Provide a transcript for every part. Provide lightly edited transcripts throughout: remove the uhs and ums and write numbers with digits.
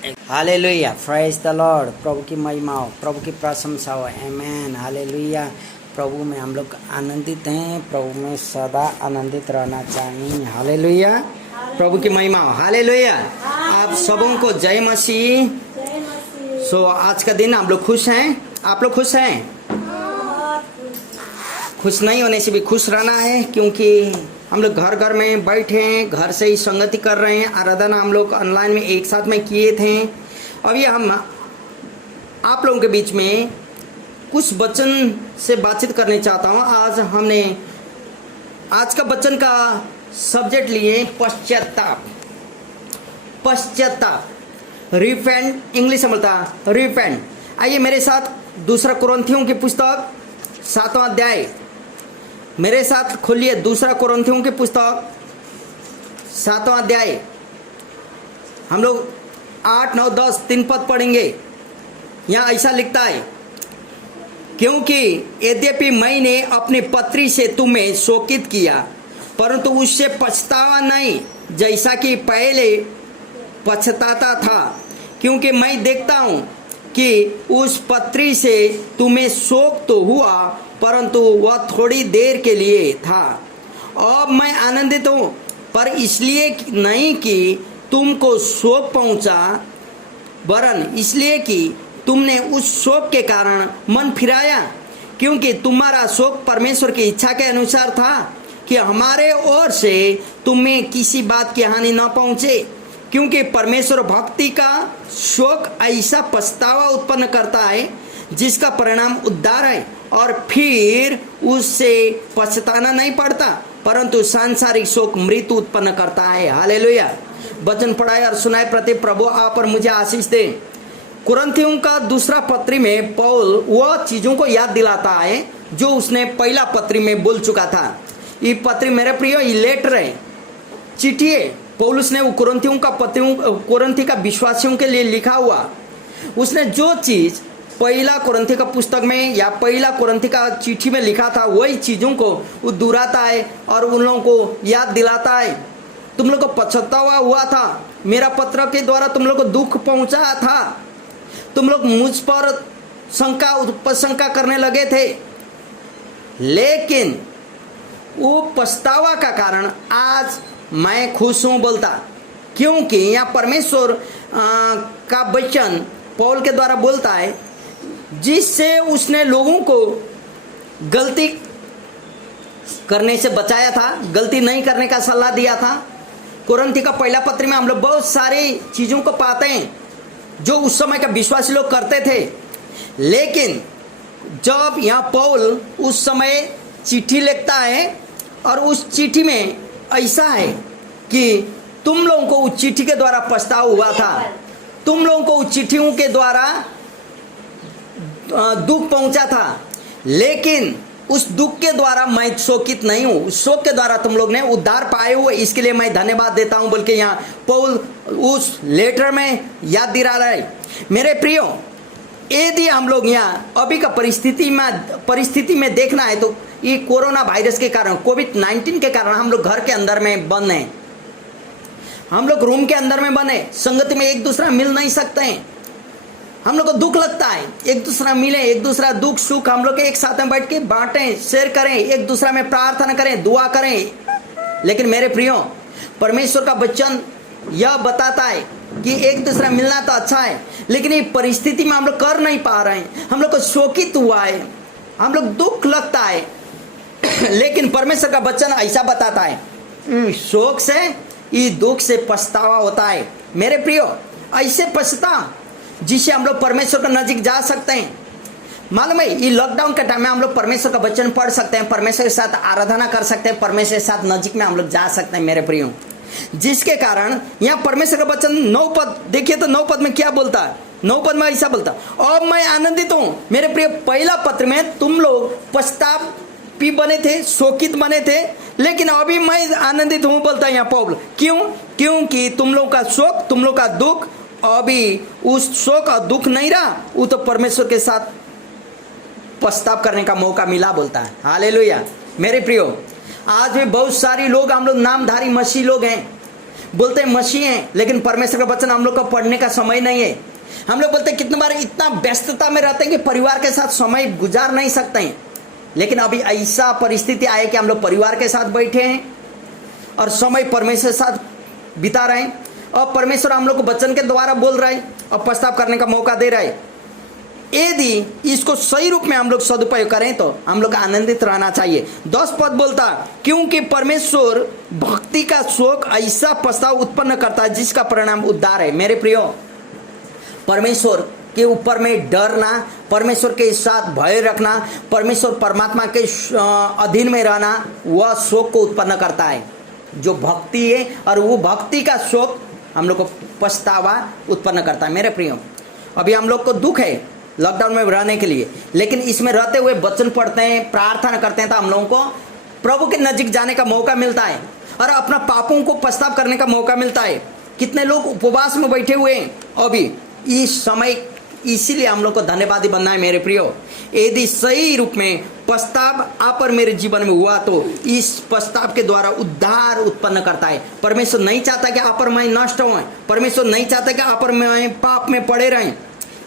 Hallelujah, praise the lord. प्रभु की महिमा हो, प्रभु की प्रशंसा हो। आमेन, हालेलुया। प्रभु में हम लोग आनंदित हैं, प्रभु में सदा आनंदित रहना चाहिए। हालेलुया, प्रभु की महिमा हो। हालेलुया। आप सबों को जय मसीह। सो आज का दिन आप लोग खुश हैं? आप लोग खुश हैं? खुश नहीं होने से भी खुश रहना है, क्योंकि हम लोग घर घर में बैठे हैं, घर से ही संगति कर रहे हैं। आराधना हम लोग ऑनलाइन में एक साथ में किए थे। अभी हम आप लोगों के बीच में कुछ वचन से बातचीत करने चाहता हूँ। आज का वचन का सब्जेक्ट लिए पश्चाताप। पश्चाताप, रिपेंट, इंग्लिश में बोलता रिपेंट। आइए मेरे साथ दूसरा कुरिन्थियों की पुस्तक 7वां अध्याय मेरे साथ खोलिए। दूसरा कुरिन्थियों की पुस्तक 7वां अध्याय हम लोग 8, 9, 10 3 पद पढ़ेंगे। यहाँ ऐसा लिखता है, क्योंकि यद्यपि मैंने अपनी पत्री से तुम्हें शोकित किया, परंतु उससे पछतावा नहीं, जैसा कि पहले पछताता था। क्योंकि मैं देखता हूँ कि उस पत्री से तुम्हें शोक तो हुआ, परंतु वह थोड़ी देर के लिए था। अब मैं आनंदित हूँ, पर इसलिए नहीं कि तुमको शोक पहुँचा, वरन इसलिए कि तुमने उस शोक के कारण मन फिराया। क्योंकि तुम्हारा शोक परमेश्वर की इच्छा के अनुसार था कि हमारे ओर से तुम्हें किसी बात की हानि न पहुँचे। क्योंकि परमेश्वर भक्ति का शोक ऐसा पछतावा उत्पन्न करता है जिसका परिणाम उद्धार है, और फिर उससे पछताना नहीं पड़ता, परंतु सांसारिक शोक मृत्यु उत्पन्न करता है। हालेलुया। वचन पढ़ाए और सुनाए प्रति प्रभु आप और मुझे आशीष दे। कुरिन्थियों का दूसरा पत्री में पौल वह चीजों को याद दिलाता है जो उसने पहला पत्री में बोल चुका था। ये पत्री मेरे प्रिय, ये लेटर है, चिट्ठी है। पौलुस ने कुरिन्थियों का कुरिन्थी का विश्वासियों के लिए लिखा हुआ, उसने जो चीज पहला कुरिन्थी का पुस्तक में या पहला कुरिन्थी का चिट्ठी में लिखा था, वही चीजों को वो दोहराता है और उन लोगों को याद दिलाता है। तुम लोग को पछतावा हुआ था, मेरा पत्र के द्वारा तुम लोग को दुख पहुंचा था, तुम लोग मुझ पर शंका उपशंका करने लगे थे, लेकिन वो पछतावा का कारण आज मैं खुश हूं बोलता। क्योंकि यहाँ परमेश्वर का वचन पौल के द्वारा बोलता है, जिससे उसने लोगों को गलती करने से बचाया था, गलती नहीं करने का सलाह दिया था। कुरिन्थी का पहला पत्र में हम लोग बहुत सारी चीज़ों को पाते हैं जो उस समय का विश्वासी लोग करते थे। लेकिन जब यहाँ पौल उस समय चिट्ठी लिखता है और उस चिट्ठी में ऐसा है कि तुम लोगों को उस चिट्ठी के द्वारा पछतावा हुआ था, तुम लोगों को उस चिट्ठियों के द्वारा दुख पहुंचा था, लेकिन उस दुख के द्वारा मैं शोकित नहीं हूँ। उस शोक के द्वारा तुम लोग ने उद्धार पाए हुए, इसके लिए मैं धन्यवाद देता हूँ बोल के यहाँ पौल उस लेटर में याद दिला रहा है। मेरे प्रियो, यदि हम लोग यहाँ अभी का परिस्थिति में देखना है तो ये कोरोना वायरस के कारण, कोविड-19 के कारण हम लोग घर के अंदर में बंद हैं, हम लोग रूम के अंदर में बने, संगति में एक दूसरा मिल नहीं सकते हैं। हम लोग को दुख लगता है, एक दूसरा मिले, एक दूसरा दुख सुख हम लोग एक साथ में बैठ के बांटें, शेयर करें, एक दूसरा में प्रार्थना करें, दुआ करें। लेकिन मेरे प्रियो, परमेश्वर का वचन यह बताता है कि एक दूसरा मिलना तो अच्छा है, लेकिन ये परिस्थिति में हम लोग कर नहीं पा रहे हैं, हम लोग को शोकित हुआ है, हम लोग दुख लगता है। लेकिन परमेश्वर का वचन ऐसा बताता है, शोक से, ये दुख से पछतावा होता है। मेरे प्रियो, ऐसे पछता जिससे हम लोग परमेश्वर के नजीक जा सकते हैं। मालूम है, ये लॉकडाउन के टाइम में हम लोग परमेश्वर का वचन पढ़ सकते हैं, परमेश्वर के साथ आराधना कर सकते हैं, परमेश्वर के साथ नजीक में हम लोग जा सकते हैं। मेरे प्रियो, जिसके कारण यहाँ परमेश्वर का वचन 9 पद देखिए तो 9 पद में क्या बोलता है। 9 पद में ऐसा बोलता, अब मैं आनंदित हूँ। मेरे प्रिय, पहला पत्र में तुम लोग पछतापी बने थे, शोकित बने थे, लेकिन अभी मैं आनंदित हूँ बोलता है यहाँ पौल। क्यों? क्योंकि तुम लोग का शोक, तुम लोग का दुख, अभी उस शोक और दुख नहीं रहा, वो तो परमेश्वर के साथ पछताव करने का मौका मिला बोलता है। हालेलुया। मेरे प्रियो, आज भी बहुत सारी लोग, हम लोग नामधारी मसीह लोग हैं, बोलते हैं मसीह हैं, लेकिन परमेश्वर का वचन हम लोग को पढ़ने का समय नहीं है। हम लोग बोलते हैं कितनी बार इतना व्यस्तता में रहते हैं कि परिवार के साथ समय गुजार नहीं सकते हैं। लेकिन अभी ऐसा परिस्थिति आए कि हम लोग परिवार के साथ बैठे हैं और समय परमेश्वर के साथ बिता रहे हैं, और परमेश्वर हम लोग को वचन के द्वारा बोल रहा है और प्रस्ताव करने का मौका दे रहा है। यदि इसको सही रूप में हम लोग सदुपयोग करें तो हम लोग आनंदित रहना चाहिए। 10 पद बोलता, क्योंकि परमेश्वर भक्ति का शौक ऐसा प्रस्ताव उत्पन्न करता है जिसका परिणाम उद्धार है। मेरे प्रियो, परमेश्वर के ऊपर में डरना, परमेश्वर के साथ भय रखना, परमेश्वर परमात्मा के अधीन में रहना, वह शौक को उत्पन्न करता है जो भक्ति है, और वो भक्ति का शौक हम लोग को पछतावा उत्पन्न करता है। मेरे प्रियो, अभी हम लोग को दुख है लॉकडाउन में रहने के लिए, लेकिन इसमें रहते हुए वचन पढ़ते हैं, प्रार्थना करते हैं, तो हम लोगों को प्रभु के नजीक जाने का मौका मिलता है और अपना पापों को पछताव करने का मौका मिलता है। कितने लोग उपवास में बैठे हुए हैं अभी इस समय, इसीलिए हम लोग को धन्यवादी बनना है। मेरे प्रियो, यदि सही रूप में प्रस्ताव आप और मेरे जीवन में हुआ तो इस प्रस्ताव के द्वारा उद्धार उत्पन्न करता है। परमेश्वर नहीं चाहता कि आप और मैं नष्ट हों, परमेश्वर नहीं चाहता कि आप और मैं पाप में पड़े रहें,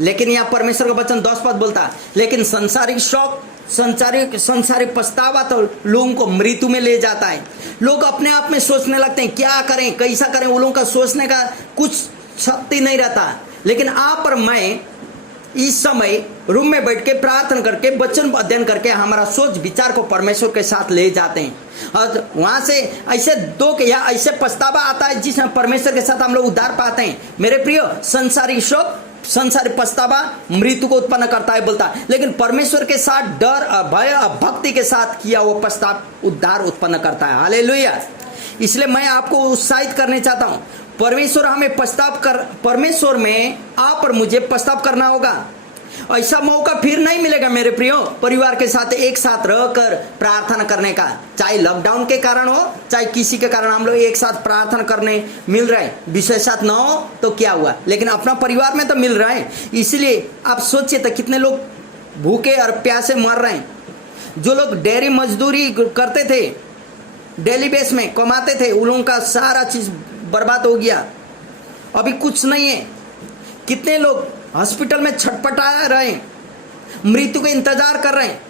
लेकिन यहाँ परमेश्वर का वचन 10 पद बोलता है, लेकिन संसारिक शौक, संसारिक पछतावा तो लोगों को मृत्यु में ले जाता है। लोग अपने आप में सोचने लगते हैं क्या करें, कैसा करें, उन लोगों का सोचने का कुछ शक्ति नहीं रहता। लेकिन आप और मैं इस समय रूम में बैठ के प्रार्थना करके, वचन अध्ययन करके हमारा सोच विचार को परमेश्वर के साथ ले जाते हैं, और वहां से ऐसे दुख या ऐसे पछतावा आता है जिसमें परमेश्वर के साथ हम लोग उद्धार पाते हैं। मेरे प्रियो, संसारिक शोक, संसारिक पछतावा मृत्यु को उत्पन्न करता है बोलता, लेकिन परमेश्वर के साथ डर, भय, भक्ति के साथ किया वो पछतावा उद्धार उत्पन्न करता है। हालेलुया। इसलिए मैं आपको उत्साहित करने चाहता हूं, परमेश्वर हमें परमेश्वर में आप और मुझे पछतावा करना होगा। ऐसा मौका फिर नहीं मिलेगा मेरे प्रियो, परिवार के साथ एक साथ रहकर प्रार्थना करने का, चाहे लॉकडाउन के कारण हो चाहे किसी के कारण हम लोग एक साथ प्रार्थना करने मिल रहे हैं। विषय साथ ना हो तो क्या हुआ, लेकिन अपना परिवार में तो मिल रहा है। इसलिए आप सोचिए तो कितने लोग भूखे और प्यासे मर रहे हैं। जो लोग डेयरी मजदूरी करते थे, डेली बेस में कमाते थे, उन लोगों का सारा चीज बर्बाद हो गया, अभी कुछ नहीं है। कितने लोग हॉस्पिटल में छटपटा रहे हैं, मृत्यु का इंतजार कर रहे हैं।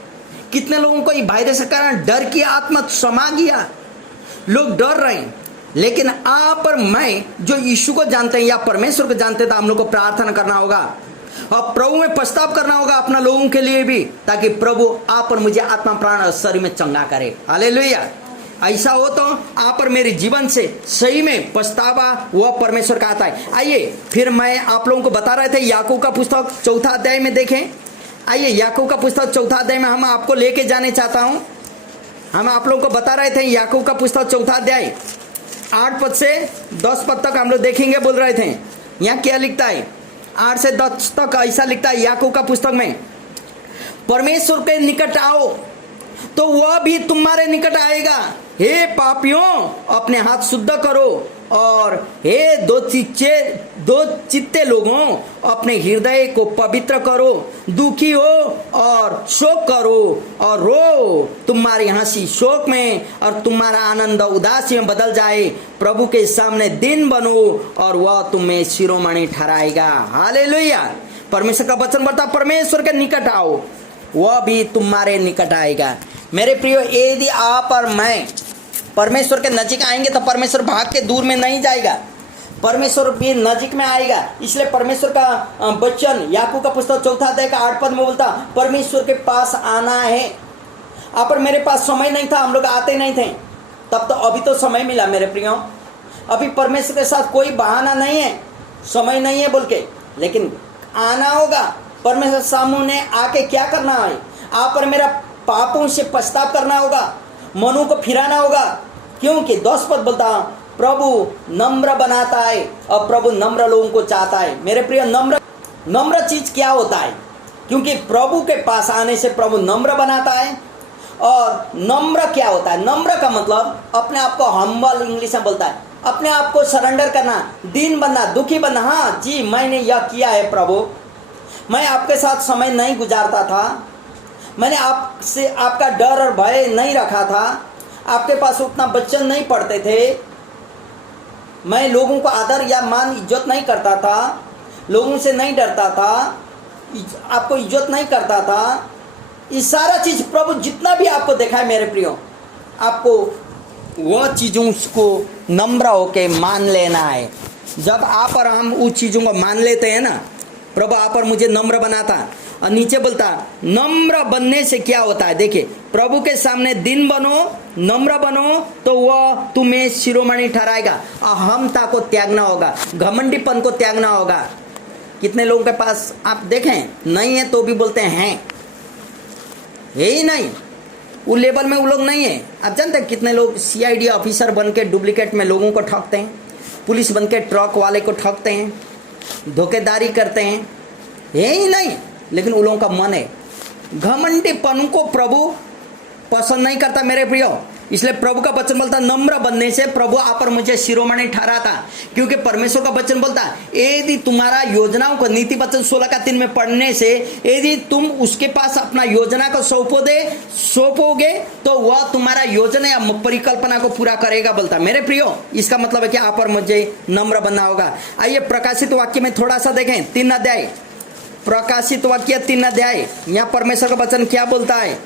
कितने लोगों को वायरस के कारण डर की आत्मा समा गया, लोग डर रहे हैं। लेकिन आप और मैं जो यीशु को जानते हैं या परमेश्वर को जानते हैं, तो हम लोग को प्रार्थना करना होगा और प्रभु में प्रस्ताव करना होगा अपना लोगों के लिए भी, ताकि प्रभु आप और मुझे आत्मा प्राण और शरीर में चंगा करे। हालेलुया। ऐसा हो तो आप और मेरे जीवन से सही में पछतावा वह परमेश्वर का आता है। आइए फिर मैं आप लोगों को बता रहे थे याकूब का पुस्तक 4 अध्याय में देखें। आइए याकूब का पुस्तक 4 अध्याय में हम आपको लेके जाने चाहता हूं। हम आप लोगों को बता रहे थे याकूब का पुस्तक 4 अध्याय 8 पद से 10 पद तक हम लोग देखेंगे बोल रहे थे। यहाँ क्या लिखता है, 8 से 10 तक ऐसा लिखता है याकूब का पुस्तक में, परमेश्वर के निकट आओ तो वह भी तुम्हारे निकट आएगा। हे पापियों, अपने हाथ शुद्ध करो, और हे दो चित्ते लोगों, अपने हृदय को पवित्र करो। दुखी हो और शोक करो और रो, तुम्हारी हंसी शोक में और तुम्हारा आनंद उदासी में बदल जाए। प्रभु के सामने दिन बनो और वह तुम्हें शिरोमणि ठहराएगा। हालेलुया। परमेश्वर का वचन बढ़ता, परमेश्वर के निकट आओ वह भी तुम्हारे निकट आएगा। मेरे प्रियो, यदि आप और मैं परमेश्वर के नजीक आएंगे तो परमेश्वर भाग के दूर में नहीं जाएगा, परमेश्वर भी नजीक में आएगा। इसलिए परमेश्वर का वचन याकूब का पुस्तक 4 अध्याय का 8 पद में बोलता, परमेश्वर के पास आना है। आप और मेरे पास समय नहीं था, हम लोग आते नहीं थे, तब तो अभी तो समय मिला मेरे प्रियो। अभी परमेश्वर के साथ कोई बहाना नहीं है, समय नहीं है बोल के, लेकिन आना होगा। परमेश्वर सामने आके क्या करना है, आप और मेरा पापों से पछताव करना होगा, मनों को फिराना होगा। क्योंकि 10 पद बोलता, प्रभु नम्र बनाता है और प्रभु नम्र लोगों को चाहता है। मेरे प्रिय, नम्र चीज क्या होता है, क्योंकि प्रभु के पास आने से प्रभु नम्र बनाता है। और नम्र क्या होता है, नम्र का मतलब अपने आप को हम्बल इंग्लिश में बोलता है, अपने आप को सरेंडर करना, दीन बनना, दुखी बनना। हाँ जी, मैंने यह किया है प्रभु, मैं आपके साथ समय नहीं गुजारता था, मैंने आपसे आपका डर और भय नहीं रखा था, आपके पास उतना वचन नहीं पढ़ते थे, मैं लोगों को आदर या मान इज्जत नहीं करता था, लोगों से नहीं डरता था, आपको इज्जत नहीं करता था, ये सारा चीज़ प्रभु जितना भी आपको देखा है मेरे प्रियो, आपको वह चीज़ों को नम्र होके मान लेना है। जब आप और हम उस चीज़ों को मान लेते हैं ना, प्रभु आप और मुझे नम्र बनाता। और नीचे बोलता नम्र बनने से क्या होता है, देखिए प्रभु के सामने दिन बनो, नम्र बनो, तो वह तुम्हें शिरोमणि ठहराएगा। अहमता को त्यागना होगा, घमंडीपन को त्यागना होगा। कितने लोगों के पास आप देखें नहीं है तो भी बोलते हैं है ही नहीं, वो लेवल में वो लोग नहीं है। आप जानते हैं कितने लोग CID ऑफिसर बन के डुप्लीकेट में लोगों को ठगते हैं, पुलिस बन के ट्रक वाले को ठगते हैं, धोखेदारी करते हैं, है ही नहीं, लेकिन उन लोगों का मन है। घमंडीपन को प्रभु पसंद नहीं करता मेरे प्रियो। इसलिए प्रभु का वचन बोलता नम्र बनने से प्रभु आप और मुझे शिरोमणि ठहराता। क्योंकि परमेश्वर का वचन बोलता यदि तुम्हारा योजनाओं को, नीति वचन 16:3 में पढ़ने से, यदि तुम उसके पास अपना योजना को सौंपोगे तो वह तुम्हारा योजना या परिकल्पना को पूरा करेगा बोलता। मेरे प्रियो, इसका मतलब है कि आप और मुझे नम्र बनना होगा। आइए प्रकाशित वाक्य में थोड़ा सा देखें, 3 अध्याय, प्रकाशित वाक्य 3 अध्याय, यहाँ परमेश्वर का वचन क्या बोलता है।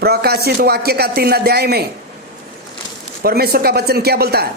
प्रकाशित वाक्य का 3 अध्याय में परमेश्वर का वचन क्या बोलता है,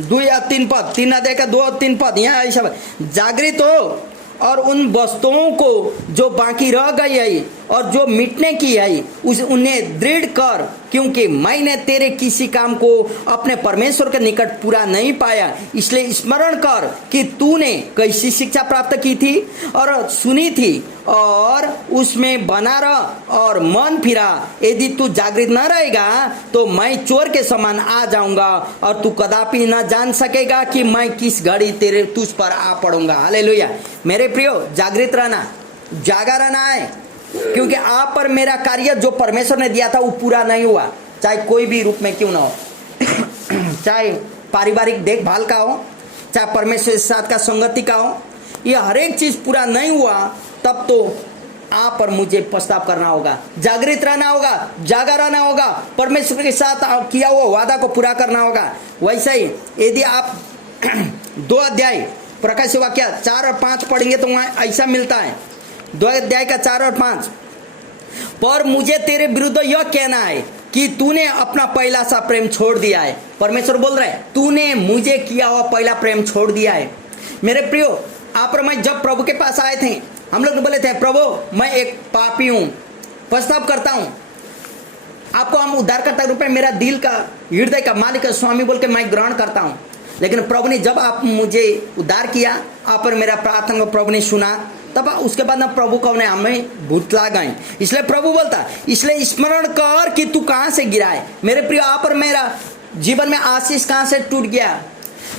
2 या 3 पद, 3 अध्याय का 2 और 3 पद। यहाँ ऐसा जागृत हो और उन वस्तुओं को जो बाकी रह गई है और जो मिटने की है उन्हें दृढ़ कर, क्योंकि मैंने तेरे किसी काम को अपने परमेश्वर के निकट पूरा नहीं पाया। इसलिए स्मरण कर कि तूने कैसी शिक्षा प्राप्त की थी और सुनी थी और उसमें बना रह और मन फिरा। यदि तू जागृत न रहेगा तो मैं चोर के समान आ जाऊंगा और तू कदापि न जान सकेगा कि मैं किस घड़ी तुझ पर आ पड़ूंगा। हालेलुया। मेरे प्रियो, जागृत रहना, जागा रहना है, क्योंकि आप पर मेरा कार्य जो परमेश्वर ने दिया था वो पूरा नहीं हुआ, चाहे कोई भी रूप में क्यों ना हो। चाहे पारिवारिक देखभाल का हो, चाहे परमेश्वर के साथ का संगति का हो, ये हर एक चीज पूरा नहीं हुआ, तब तो आप और मुझे पछतावा करना होगा, जागृत रहना होगा, जागा रहना होगा, परमेश्वर के साथ किया हुआ वादा को पूरा करना होगा। वैसे ही यदि आप 2 अध्याय प्रकाशित वाक्य 4 और 5 पढ़ेंगे तो वहां ऐसा मिलता है, 2 अध्याय का 4 और 5, पर मुझे तेरे विरुद्ध यह कहना है कि तूने अपना पहला सा प्रेम छोड़ दिया है। परमेश्वर बोल रहे हैं तूने मुझे किया हुआ पहला प्रेम छोड़ दिया है। मेरे प्रियो, आप और मैं जब प्रभु के पास आए थे, हम लोग बोले थे प्रभु मैं एक पापी हूँ, पछतावा करता हूँ, आपको हम उद्धारकर्ता रूप में मेरा दिल का, हृदय का मालिक, स्वामी बोल के मैं ग्रहण करता हूँ। लेकिन प्रभु ने जब आप मुझे उद्धार किया, आप और मेरा प्रार्थना को प्रभु ने सुना, तब उसके बाद ना प्रभु को ने हमें भुतला गए। इसलिए प्रभु बोलता, इसलिए स्मरण कर कि तू कहाँ से गिरा है। मेरे प्रिय, आप और मेरा जीवन में आशीष कहाँ से टूट गया,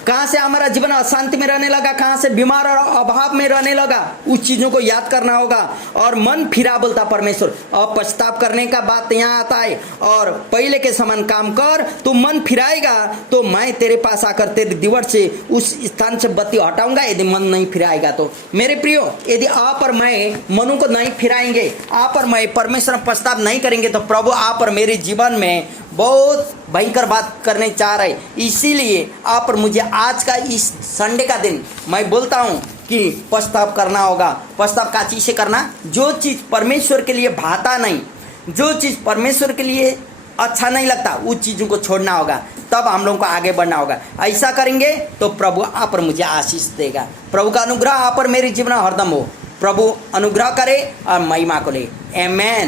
कहाँ से हमारा जीवन अशांति में रहने लगा, कहाँ से बीमार और अभाव में रहने लगा, उस चीजों को याद करना होगा और मन फिरा बोलता परमेश्वर। और पछताव करने का बात यहाँ आता है, और पहले के समान काम कर, तू मन फिराएगा तो मैं तेरे पास आकर तेरे दीवार से उस स्थान से बत्ती हटाऊंगा। यदि मन नहीं फिराएगा तो मेरे प्रियो, यदि आप और मैं मनों को नहीं फिराएंगे, आप और मैं परमेश्वर पछताव नहीं करेंगे, तो प्रभु आप और मेरे जीवन में बहुत भयंकर बात करने चाह रहे। इसीलिए आप और मुझे आज का इस संडे का दिन मैं बोलता हूँ कि पछताव करना होगा। पछताव का चीज से करना, जो चीज परमेश्वर के लिए भाता नहीं, जो चीज परमेश्वर के लिए अच्छा नहीं लगता, उस चीजों को छोड़ना होगा, तब हम लोगों को आगे बढ़ना होगा। ऐसा करेंगे तो प्रभु आप और मुझे आशीष देगा। प्रभु का अनुग्रह आप और मेरे जीवन हरदम हो। प्रभु अनुग्रह करे और महिमा को ले। आमेन।